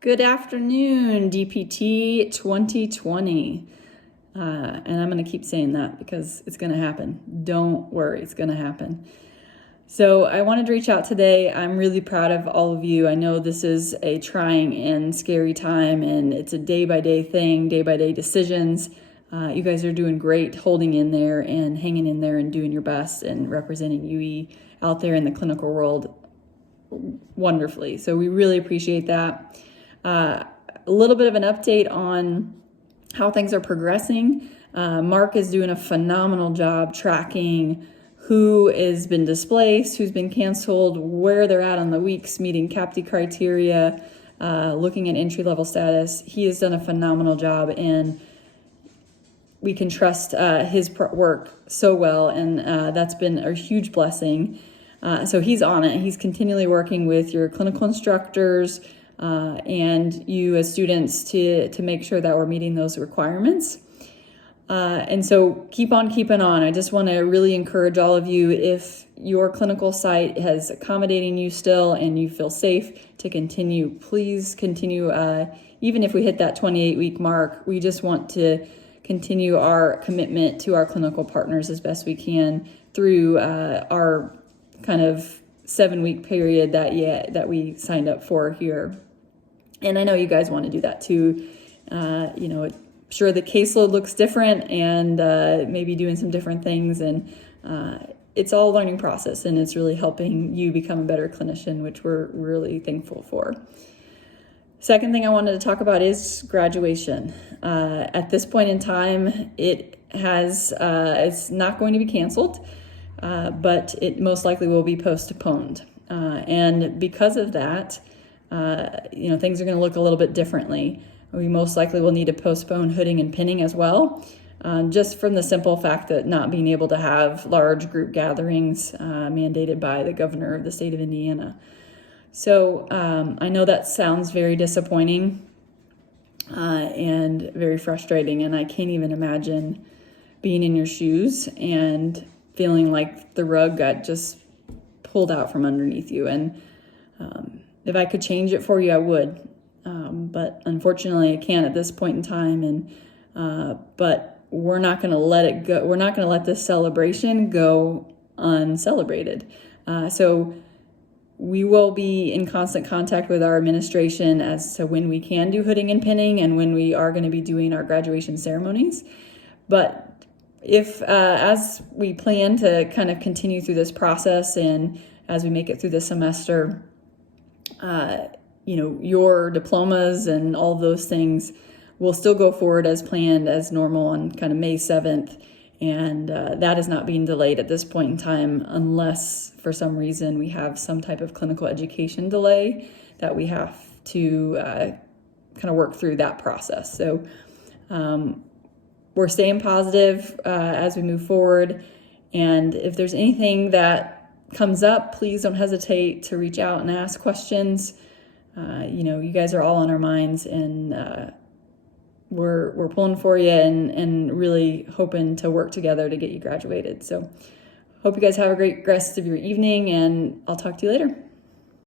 Good afternoon, DPT 2020. And I'm going to keep saying that because it's going to happen. Don't worry, it's going to happen. So I wanted to reach out today. I'm really proud of all of you. I know this is a trying and scary time, and it's a day-by-day thing, day-by-day decisions. You guys are doing great, holding in there and hanging in there and doing your best and representing UE out there in the clinical world wonderfully. So we really appreciate that. A little bit of an update on how things are progressing. Mark is doing a phenomenal job tracking who has been displaced, who's been canceled, where they're at on the weeks, meeting CAPTI criteria, looking at entry-level status. He has done a phenomenal job, and we can trust his work so well, and that's been a huge blessing. So he's on it. He's continually working with your clinical instructors and you as students to make sure that we're meeting those requirements. And so keep on keeping on. I just want to really encourage all of you, if your clinical site has accommodating you still and you feel safe, to continue. Please continue. Even if we hit that 28-week mark, we just want to continue our commitment to our clinical partners as best we can through our kind of 7-week period that we signed up for here. And I know you guys want to do that too. Sure, the caseload looks different and maybe doing some different things, and it's all a learning process, and it's really helping you become a better clinician, which we're really thankful for. Second thing I wanted to talk about is graduation. At this point in time, it's not going to be canceled, but it most likely will be postponed. And because of that, things are going to look a little bit differently. We most likely will need to postpone hooding and pinning as well, just from the simple fact that not being able to have large group gatherings mandated by the governor of the state of Indiana. So I know that sounds very disappointing and very frustrating, and I can't even imagine being in your shoes and feeling like the rug got just pulled out from underneath you. And if I could change it for you, I would. But unfortunately, I can't at this point in time. But we're not going to let it go. We're not going to let this celebration go uncelebrated. So we will be in constant contact with our administration as to when we can do hooding and pinning and when we are going to be doing our graduation ceremonies. But if, as we plan to kind of continue through this process and as we make it through the semester, your diplomas and all of those things will still go forward as planned, as normal on kind of May 7th. And that is not being delayed at this point in time, unless for some reason we have some type of clinical education delay that we have to kind of work through that process. So we're staying positive as we move forward. And if there's anything that comes up, please don't hesitate to reach out and ask questions. You guys are all on our minds, and we're pulling for you and really hoping to work together to get you graduated. So hope you guys have a great rest of your evening, and I'll talk to you later.